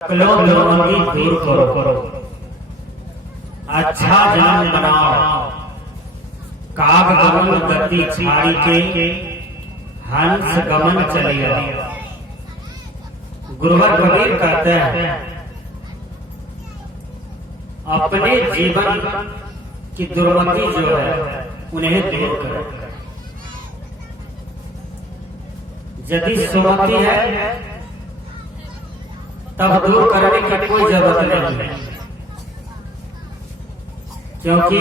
दूर करो, अच्छा जान बनाओ। काग गमन गति छाड़ी के हंस गमन चलिया। गुरुवर कबीर कहते हैं अपने जीवन की दुर्मति जो है उन्हें दूर करो। यदि सुमति है तब दूर करने की कोई जरूरत नहीं है, क्योंकि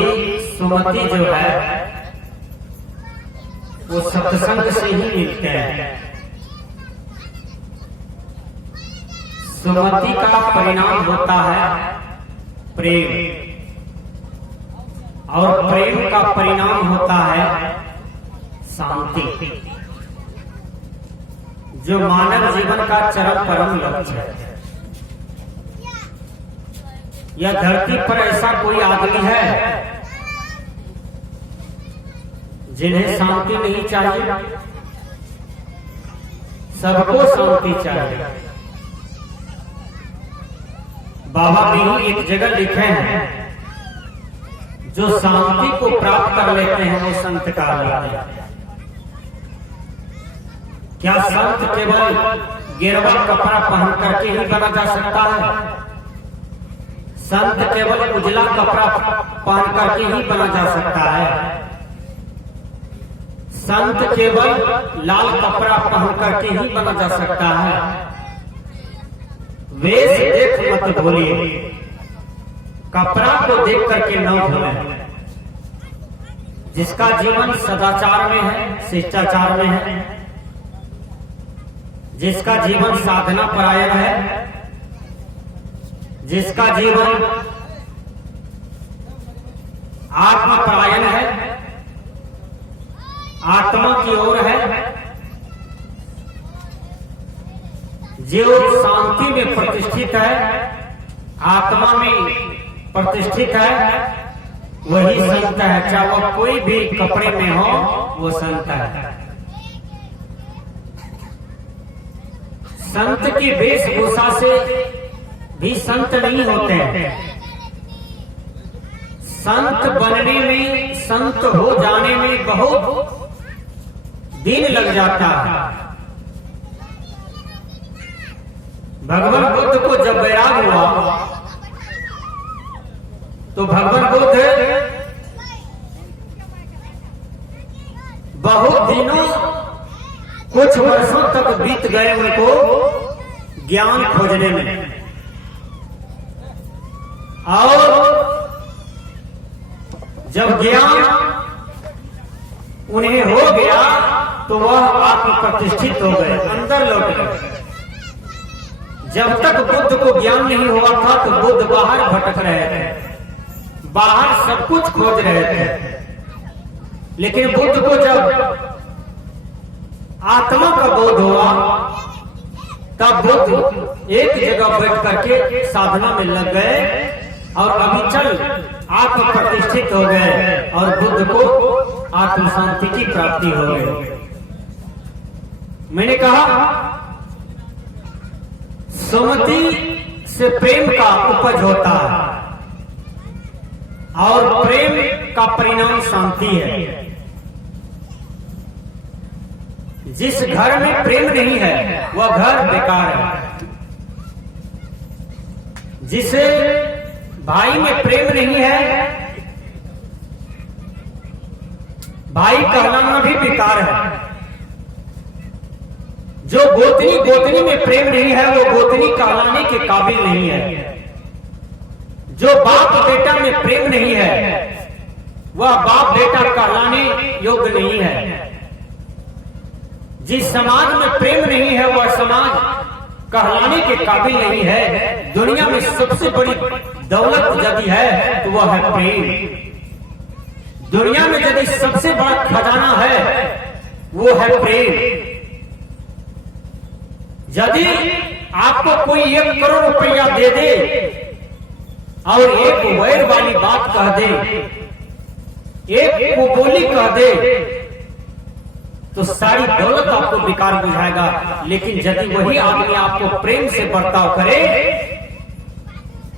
सुमति जो है वो सत्संग से ही मिलते हैं। सुमति का परिणाम होता है प्रेम, और प्रेम का परिणाम होता है शांति, जो मानव जीवन का चरम परम लक्ष्य है। यह धरती पर ऐसा कोई आदमी है जिन्हें शांति नहीं चाहिए? सबको शांति चाहिए। बाबा बिहू एक जगह लिखे हैं, जो शांति को प्राप्त कर लेते हैं वो संत कहलाते हैं। क्या संत केवल गेरुआ कपड़ा पहन करके ही बना जा सकता है? संत केवल उजला कपड़ा पहन करके ही बना जा सकता है? संत केवल लाल कपड़ा पहन करके ही बना जा सकता है? वेश देख मत भूलिए, कपड़ा को देख करके न भूलें। जिसका जीवन सदाचार में है, शिष्टाचार में है, जिसका जीवन साधना परायण है, जिसका जीवन आत्म परायण है, आत्मा की ओर है, जो शांति में प्रतिष्ठित है, आत्मा में प्रतिष्ठित है, वही संत है। चाहे वो कोई भी कपड़े में हो, वो संत है। संत की वेशभूषा से भी संत नहीं होते हैं। संत बनने में, संत हो जाने में बहुत दिन लग जाता है। भगवान बुद्ध को जब वैराग हुआ तो भगवान बुद्ध बहुत दिनों, कुछ वर्षों तक बीत गए उनको ज्ञान खोजने में, और जब ज्ञान उन्हें हो गया तो वह आत्म प्रतिष्ठित हो गए, अंदर लौट गए। जब तक बुद्ध को ज्ञान नहीं हुआ था तो बुद्ध बाहर भटक रहे थे, बाहर सब कुछ खोज रहे थे। लेकिन बुद्ध को जब आत्मा का बोध हुआ तब बुद्ध एक जगह बैठ करके साधना में लग गए और अविचल आत्म प्रतिष्ठित हो गए, और बुद्ध को आत्म शांति की प्राप्ति हो गई। मैंने कहा सुमति से प्रेम का उपज होता है, और प्रेम का परिणाम शांति है। जिस घर में प्रेम नहीं है वह घर बेकार है। जिसे भाई में प्रेम नहीं है, भाई कहलाना भी बेकार है। जो गोतनी में प्रेम नहीं है वो गोतनी कहलाने के काबिल नहीं है। जो बाप बेटा में प्रेम नहीं है वह बाप बेटा कहलाने योग्य नहीं है। जिस समाज में प्रेम नहीं है वह समाज कहलाने के काबिल नहीं है। दुनिया में सबसे बड़ी दौलत यदि है तो वह है प्रेम। दुनिया में यदि सबसे बड़ा खजाना है वो है प्रेम। यदि आपको कोई 1 करोड़ रुपया दे दे और एक वैर वाली बात कह दे, एक कुबोली कह दे, तो सारी दौलत आपको बेकार बुझाएगा। लेकिन यदि वही आदमी आपको प्रेम से बर्ताव करे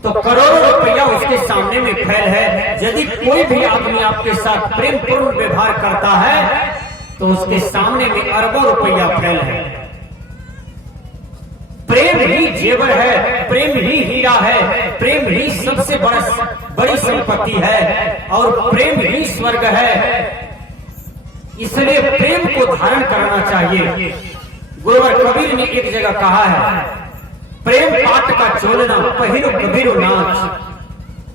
तो करोड़ों रुपया उसके सामने में फैल है। यदि कोई भी आदमी आपके साथ प्रेम पूर्ण व्यवहार करता है तो उसके सामने में अरबों रुपया फैल है। प्रेम ही जेवर है, प्रेम ही हीरा है, प्रेम ही सबसे बड़ी संपत्ति है और प्रेम ही स्वर्ग है। इसलिए प्रेम को धारण करना चाहिए। गुरुवर कबीर ने एक जगह कहा है, प्रेम पाट का चोलना पहिरो कबीरो नाच,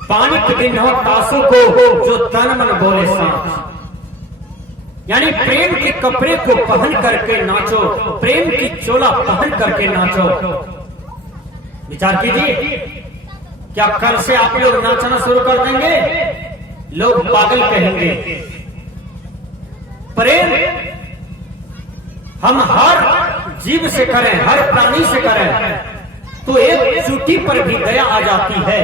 पानी पिन्हो तासों को जो तन मन बोले सांच। यानी प्रेम के कपड़े को पहन करके नाचो, प्रेम की चोला पहन करके नाचो। विचार कीजिए, क्या कल से आप लोग नाचना शुरू कर देंगे? लोग पागल कहेंगे। प्रेम हम हर जीव से करें, हर प्राणी से करें तो एक चींटी पर भी दया आ जाती है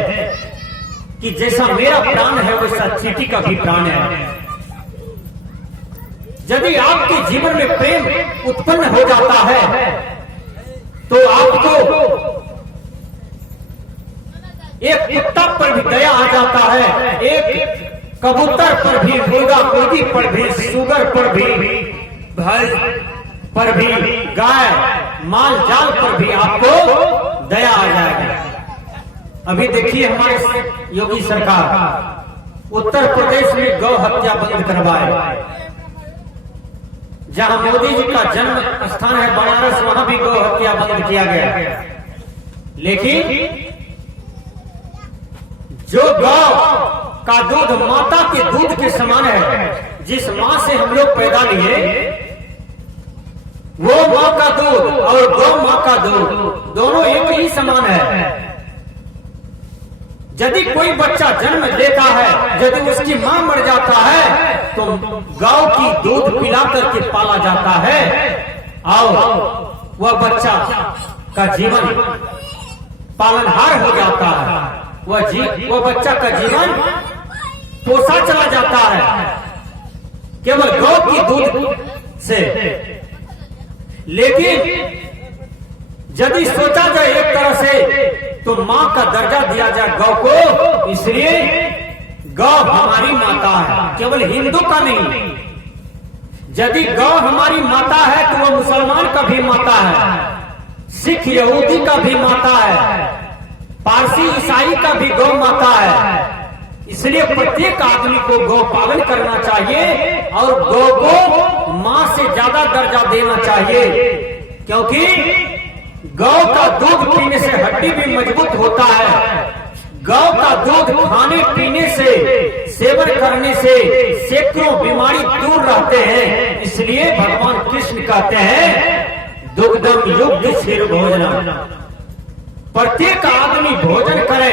कि जैसा मेरा प्राण है वैसा चींटी का भी प्राण है। यदि आपके जीवन में प्रेम उत्पन्न हो जाता है तो आपको एक कुत्ता पर भी दया आ जाता है, एक कबूतर पर भी, मुर्गा मुर्गी पर भी, सुगर पर भी, भैंस पर भी, गाय माल जाल पर भी आपको दया आ जाएगा। अभी देखिए हमारे योगी सरकार उत्तर प्रदेश में गौ हत्या बंद करवाए। जहां मोदी जी का जन्म स्थान है बनारस, वहां भी गौ हत्या बंद किया गया। लेकिन जो गौ का दूध माता के दूध के समान है, जिस मां से हम लोग पैदा लिए, वो मां का दूध और गौ मां का दूध दोनों एक ही समान है। यदि कोई बच्चा जन्म लेता है, यदि उसकी मां मर जाता है तो गौ की दूध पिला करके पाला जाता है और वह बच्चा का जीवन पालनहार हो जाता है। वह बच्चा का जीवन पोसा चला जाता है केवल गौ की दूध से। लेकिन यदि सोचा जाए एक तरह से तो मां का दर्जा दिया जाए गौ को, इसलिए गौ हमारी माता है, केवल हिंदू का नहीं। यदि गौ हमारी माता है तो वह मुसलमान का भी माता है, सिख यहूदी का भी माता है, पारसी ईसाई का भी गौ माता है। इसलिए प्रत्येक आदमी को गौ पालन करना चाहिए और गौ को मां से ज्यादा दर्जा देना चाहिए, क्योंकि गौ का दूध पीने से हड्डी भी मजबूत होता है। गौ का दूध खाने पीने से, सेवन करने से सैकड़ों बीमारी दूर रहते हैं। इसलिए भगवान कृष्ण कहते हैं दुग्धम युक्त क्षीर भोजनम। प्रत्येक आदमी भोजन करे,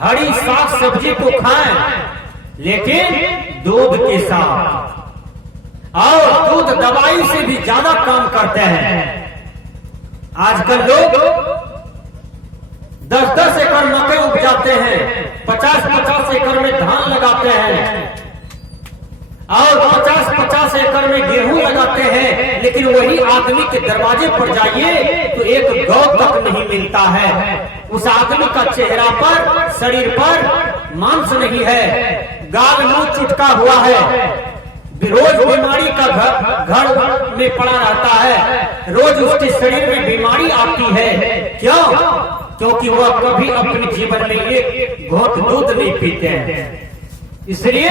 हरी साग सब्जी को खाएं, लेकिन दूध के साथ। और दूध दवाई से भी ज्यादा काम करते हैं। आजकल लोग 10-10 एकड़ मकई उपजाते हैं, 50-50 एकड़ में धान लगाते हैं और 50-50 एकड़ में गेहूं लगाते हैं। लेकिन वही आदमी के दरवाजे पर जाइए तो एक गौ तक नहीं मिलता है। उस आदमी का चेहरा पर, शरीर पर मांस नहीं है, गाल मुंह चुटका हुआ है, रोज बीमारी का घर में पड़ा रहता है, रोज उसके शरीर में बीमारी आती है। क्यों? क्योंकि वह कभी अपने जीवन में एक घोट दूध नहीं पीते हैं। इसलिए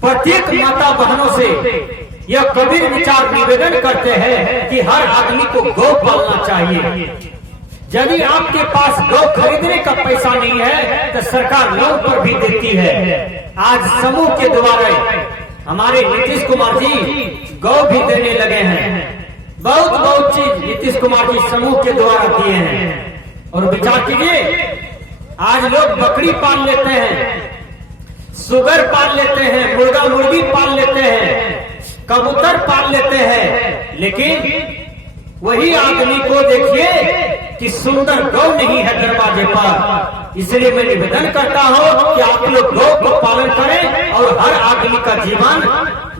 प्रत्येक माता बहनों से यह कबीर विचार निवेदन करते हैं कि हर आदमी को गौ पालना चाहिए। यदि आपके पास गौ खरीदने का पैसा नहीं है तो सरकार लोन पर भी देती है। आज समूह के द्वारा हमारे नीतीश कुमार जी गौ भी देने लगे हैं। बहुत चीज नीतीश कुमार जी समूह के द्वारा दिए हैं। और विचार कीजिए, आज लोग बकरी पाल लेते हैं, सुगर पाल लेते हैं, मुर्गा मुर्गी पाल लेते हैं, कबूतर पाल लेते हैं, लेकिन वही आदमी को देखिए कि सुंदर गौ नहीं है दरवाजे होने पर। इसलिए मैं निवेदन करता हूँ कि आप लोग गौ को पालन करें और हर आदमी का जीवन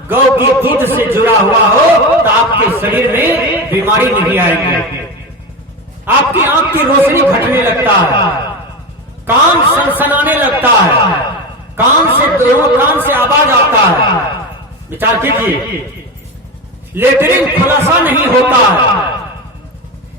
गौ की दूध से जुड़ा हुआ हो तो आपके शरीर में बीमारी नहीं आएगी। आपकी आंख की रोशनी घटने लगता है, कान सनसनाने लगता है, कान से दोनों कान से आवाज आता है। विचार कीजिए, लेटरिन खुलासा नहीं होता है।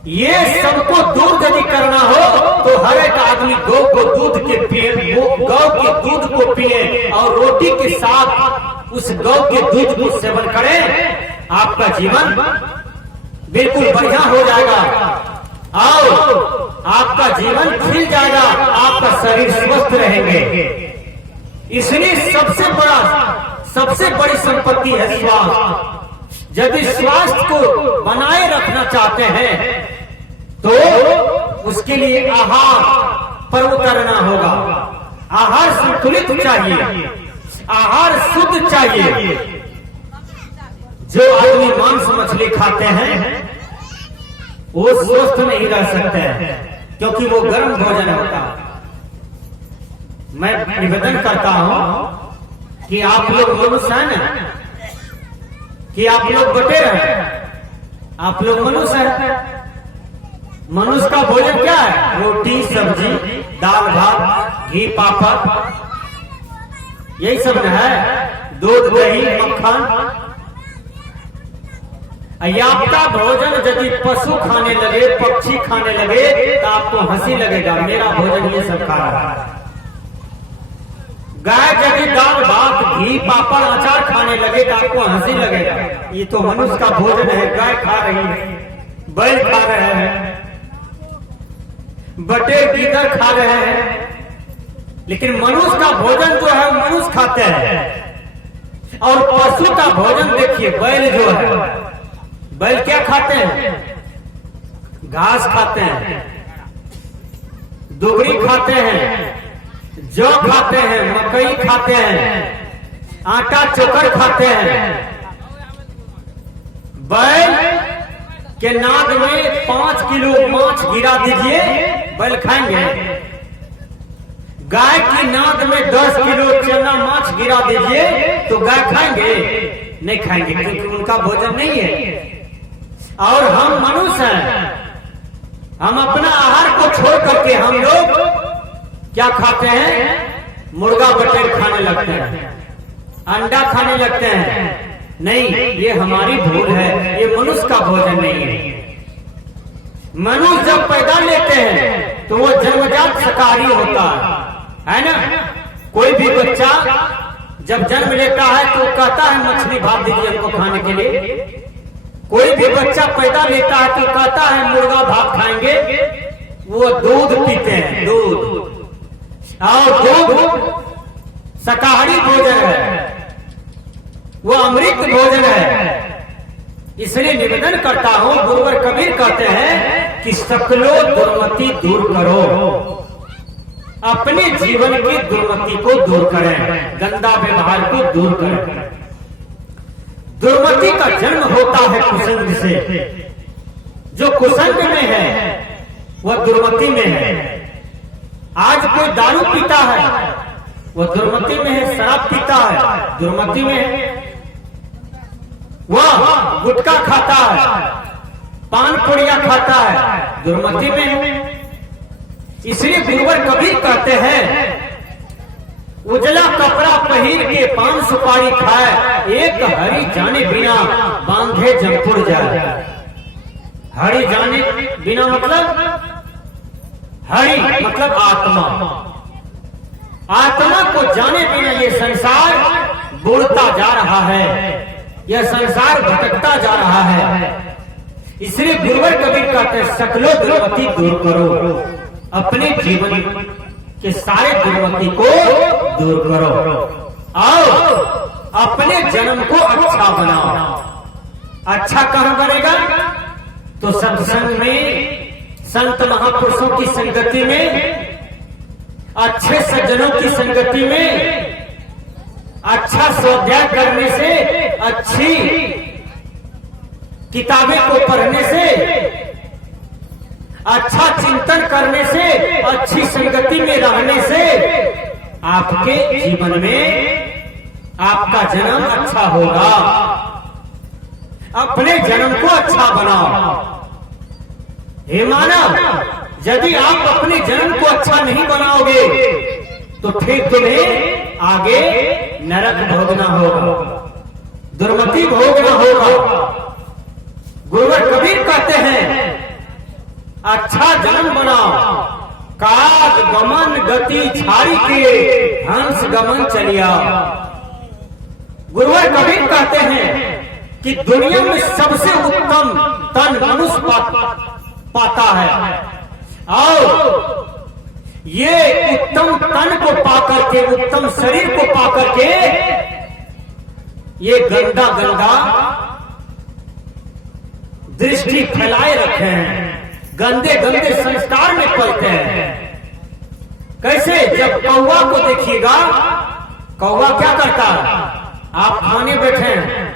ये सबको दूर यदि करना हो तो हर एक आदमी गौ को दूध के पिए, गौ के दूध को पिए और रोटी के साथ उस गौ के दूध को सेवन करें। आपका जीवन बिल्कुल बढ़िया हो जाएगा और आपका जीवन खिल जाएगा, आपका शरीर स्वस्थ रहेंगे। इसलिए सबसे बड़ी संपत्ति है स्वास्थ्य। यदि स्वास्थ्य को बनाए रखना चाहते हैं तो उसके लिए आहार पर उतरना होगा। आहार संतुलित चाहिए, आहार शुद्ध चाहिए। जो आदमी मांस मछली खाते हैं वो स्वस्थ नहीं रह सकते हैं क्योंकि वो गर्म भोजन होता है। मैं निवेदन करता हूं कि आप लोग मनुष्य हैं ना, कि आप लोग बटे हैं, आप लोग मनुष्य हैं। मनुष्य का भोजन क्या है? रोटी सब्जी दाल भात घी पापड़ यही सब न है, दूध दही मक्खन। आपका भोजन यदि पशु खाने लगे, पक्षी खाने लगे तो आपको हंसी लगेगा, मेरा भोजन ये सब खा रहा है। गाय यदि दाल भात घी पापड़ अचार खाने लगे तो आपको हंसी लगेगा, ये तो मनुष्य का भोजन है। गाय खा रही है, बैल खा रहे हैं, बटे गीदड़ खा रहे हैं, लेकिन मनुष्य का भोजन जो है मनुष्य खाते हैं। और पशु का भोजन देखिए, बैल जो है, बैल क्या खाते हैं? घास खाते हैं, दुबरी खाते हैं, जौ खाते हैं, मकई खाते हैं, आटा चोकर खाते हैं। बैल के नाद में 5 किलो मांस गिरा दीजिए, बैल खाएंगे। गाय की नाद में 10 किलो चना मांस गिरा दीजिए तो गाय खाएंगे? नहीं खाएंगे, क्योंकि उनका भोजन नहीं है। और हम मनुष्य हैं, हम अपना आहार को छोड़ करके हम लोग क्या खाते हैं? मुर्गा बटेर खाने लगते हैं, अंडा खाने लगते हैं। नहीं, ये हमारी भूल है, ये मनुष्य का भोजन नहीं है। मनुष्य जब पैदा लेते हैं तो वो जन्मजात शाकाहारी होता है ना। कोई भी बच्चा जब जन्म लेता है तो कहता है मछली भात दीजिए हमको खाने के लिए। कोई भी बच्चा पैदा लेता है तो कहता है मुर्गा भात खाएंगे। वो दूध पीते हैं, दूध, और दूध शाकाहारी भोजन है, वो अमृत भोजन है। इसलिए निवेदन करता हूं, गुरुवर कबीर कहते हैं कि सकलो दुर्मति दूर करो, अपने जीवन की दुर्मति को दूर करें, गंदा व्यवहार को दूर करें। दुर्मति का जन्म होता है कुसंग से। जो कुसंग में है वह दुर्मति में है। आज कोई दारू पीता है वह दुर्मति में है, शराब पीता है दुर्मति में है, वह गुटखा खाता है, पान पुड़िया खाता है, दुर्मति में है। इसलिए गुरुवर कबीर कहते हैं, उजला कपड़ा पहिर के पान सुपारी खाए, एक हरि जाने बिना बांधे जमपुर जाए। हरि जाने बिना मतलब, हरि मतलब आत्मा। आत्मा को जाने बिना ये संसार बुड़ता जा रहा है, यह संसार भटकता जा रहा है। इसलिए गुरुवर कबीर कहते हैं, सकलो दुर्मति दूर करो, अपने जीवन के सारे दुर्मति को दूर करो और अपने जन्म को अच्छा बनाओ। अच्छा कहां बनेगा? तो सत्संग में, संत महापुरुषों की संगति में, अच्छे सज्जनों की संगति में, अच्छा स्वाध्याय करने से, अच्छी किताबें को पढ़ने से, अच्छा चिंतन करने से अच्छी संगति में रहने से आपके जीवन में आपका जन्म अच्छा होगा। अपने जन्म को अच्छा बनाओ। हे मानव, यदि आप अपने जन्म को अच्छा नहीं बनाओगे तो फिर तुम्हें आगे नरक भोगना होगा, दुर्मति भोगना होगा। गुरुवर कबीर कहते हैं अच्छा जन्म बनाओ, काग गमन गति छाड़ी के हंस गमन चलिया। गुरुवर कबीर कहते हैं कि दुनिया में सबसे उत्तम तन मनुष्य पाता है, और ये उत्तम तन को पाकर के, उत्तम शरीर को पाकर के ये गंदा गंदा दृष्टि फैलाए रखे हैं, गंदे गंदे संस्कार में पलते हैं। कैसे? जब कौवा को देखिएगा, कौवा क्या करता है? आप खाने बैठे हैं,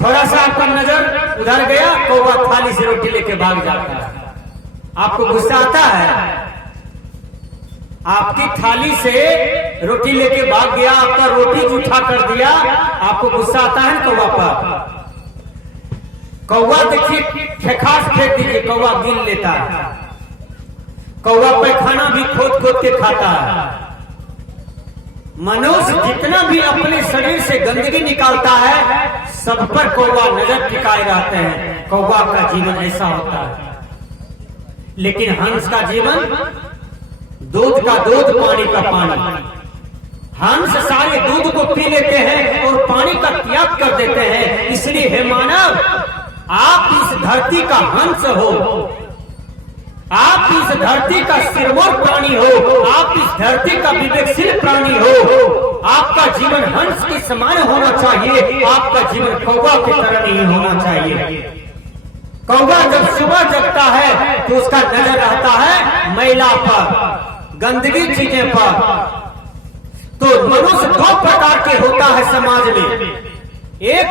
थोड़ा सा आपका नजर उधर गया, कौवा थाली से रोटी लेके भाग जाता है। आपको गुस्सा आता है? आपकी थाली से रोटी लेके भाग गया, आपका रोटी जूठा कर दिया, आपको गुस्सा आता है कौवा पर? कौवा देखिए, फेंकास फेंक दीजिए, कौवा गिन लेता है। कौवा पैखाना भी खोद खोद के खाता है। मनुष्य जितना भी अपने शरीर से गंदगी निकालता है, सब पर कौवा नजर टिकाए रहते हैं। कौवा का जीवन ऐसा होता है। लेकिन हंस का जीवन दूध का दूध, पानी का पानी। हंस सारे दूध को पी लेते हैं और पानी का त्याग कर देते हैं। इसलिए हे मानव, आप इस धरती का हंस हो, आप इस धरती का सिरमौर प्राणी हो, आप इस धरती का विवेकशील प्राणी हो। आपका जीवन हंस के समान होना चाहिए, आपका जीवन कौवा की तरह नहीं होना चाहिए। कौवा जब सुबह जगता है तो उसका नजर रहता है मैला पर, गंदगी चीजें पर। तो मनुष्य दो प्रकार के होता है समाज में। एक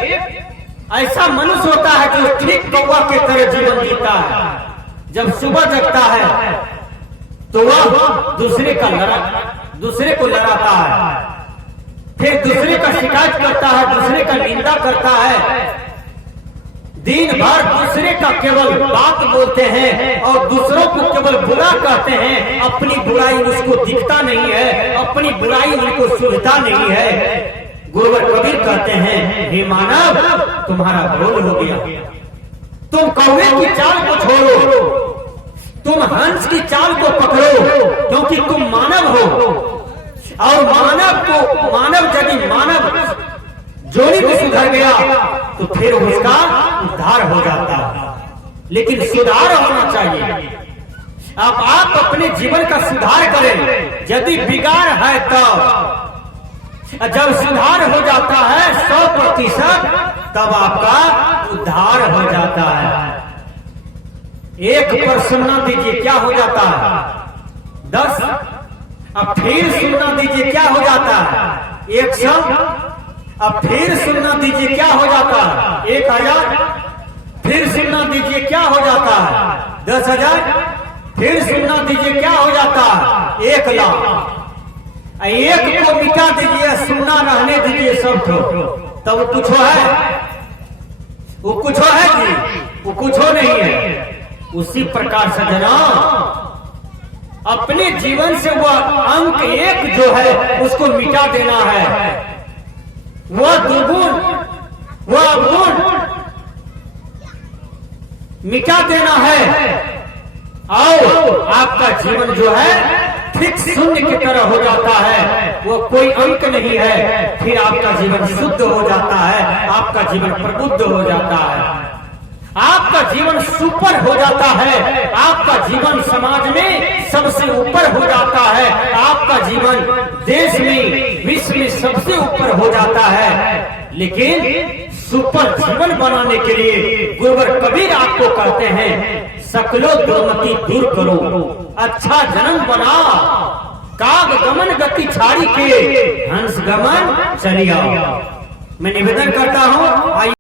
ऐसा मनुष्य होता है जो ठीक कौवा के तरह जीवन जीता है। जब सुबह जगता है तो वह दूसरे को लड़ाता है, फिर दूसरे का शिकायत करता है, दूसरे का निंदा करता है। दिन भर दूसरे का केवल बात बोलते हैं और दूसरों को केवल बुरा कहते हैं। अपनी बुराई उसको दिखता नहीं है, अपनी बुराई उनको सुझता नहीं है। गुरुवर कबीर कहते हैं हे मानव, तुम्हारा भूल हो गया। तुम कौवे की चाल को छोड़ो, तुम हंस की चाल को पकड़ो, क्योंकि तुम मानव हो। और मानव यदि मानव जोड़ी में सुधर गया तो फिर उसका उद्धार हो जाता है। लेकिन सुधार होना चाहिए। अब आप अपने जीवन का सुधार करें। यदि बिगाड़ है तो जब सुधार हो जाता है 100%, तब आपका उद्धार हो जाता है। 1 पर सुनना दीजिए, क्या हो जाता है? 10। अब फिर सुनना दीजिए, क्या हो जाता है? 100। अब फिर सुनना दीजिए, क्या हो जाता है? 1000। फिर सुनना दीजिए, क्या हो जाता है? 10,000। फिर सुनना दीजिए, क्या हो जाता है? 1,00,000। एक को मिटा दीजिए, सुनना रहने दीजिए सबको, तब वो कुछ है? वो कुछ है जी? वो कुछ नहीं है। उसी प्रकार से जना अपने जीवन से वह अंक 1 जो है उसको मिटा देना है। वह दुर्गुण, वह अवगुण मिटा देना है, और आपका जीवन जो है ठीक शून्य की तरह हो जाता है। वो कोई अंक नहीं है। फिर आपका जीवन शुद्ध हो जाता है, आपका जीवन प्रबुद्ध हो जाता है, आपका जीवन सुपर हो जाता है, आपका जीवन समाज में सबसे ऊपर हो जाता है, आपका जीवन देश में, विश्व में सबसे ऊपर हो जाता है। लेकिन सुपर जीवन बनाने के लिए गुरुवर कबीर आपको कहते हैं सकलो दुर्मति दूर करो, अच्छा जन्म बना, काग गमन गति छाड़ी के हंस गमन चलिया। मैं निवेदन करता हूँ।